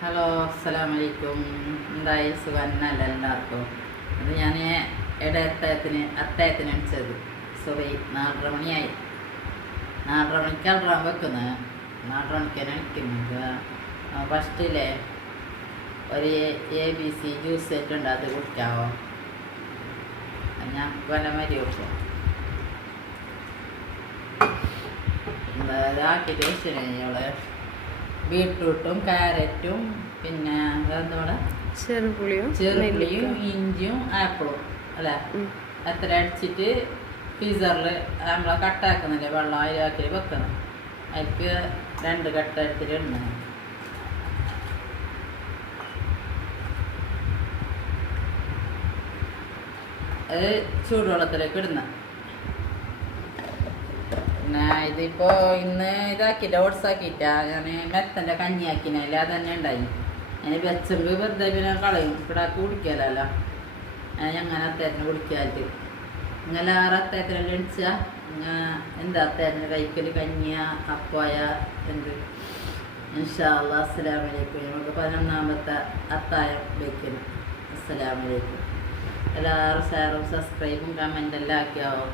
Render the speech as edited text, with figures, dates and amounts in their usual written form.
Hello, അസ്സലാമലൈക്കും. എന്തായി സുഖന്നല്ല എല്ലാവർക്കും? അത് ഞാൻ അത്തായത്തിന് അണിച്ചത്. സോറി, 4:30 മണിയായി. 4:30 മണിക്ക് അലറാൻ വെക്കുന്നത്. 4:30 മണിക്കാണ് അണിക്കുന്നത്. ഫസ്റ്റിലെ ഒരു ABC ജ്യൂസ് ആയിട്ടുണ്ട്, അത് കുടിക്കാവോ? ഞാൻ വല്ല മരി വെക്കും. ഇതാക്കിയിട്ട് വെച്ചിട്ട് ഞങ്ങൾ ബീട്രൂട്ടും ക്യാരറ്റും പിന്നെ എന്താ ചെറുപുളിയും ഇഞ്ചിയും ആപ്പിളും അല്ലേ എത്ര അടിച്ചിട്ട് ഫ്രീസറിൽ നമ്മളെ കട്ടാക്കുന്നില്ലേ, വെള്ളം അതിലാക്കി വെക്കണം. അതിലേക്ക് 2 കട്ട എടുത്തിട്ട് ഇടണം. അത് ചൂടുവെള്ളത്തിലേക്ക് ഇടുന്ന. പിന്നെ ഇതിപ്പോൾ ഇന്ന് ഇതാക്കിയില്ല, ഓട്സ് ആക്കിയിട്ടാ ഞാൻ മെത്തൻ്റെ കഞ്ഞി ആക്കിനല്ല, അത് തന്നെ ഉണ്ടായി. ഞാൻ വെച്ചെങ്കിൽ വെറുതെ പിന്നെ കളയും, ഇവിടെ കുടിക്കാലല്ലോ. അങ്ങനെ അത്തേരത്തിന് കുടിക്കാറ്റ് ഇങ്ങനെ അത്തേരത്തിനെല്ലാം എണിച്ചാൽ എന്താ അത്തേരത്തിന് കഴിക്കൽ കഞ്ഞിയ അപ്പായ എന്ത്. ഇൻഷാ അല്ലാഹ്. അസ്സലാമലൈക്കും. നമുക്ക് 11ാമത്തെ അത്തായം വയ്ക്കണം. അസ്സലാമലൈക്കും. എല്ലാവരും ഷെയറും സബ്സ്ക്രൈബും കമൻ്റെല്ലാം ആക്കിയാവോ?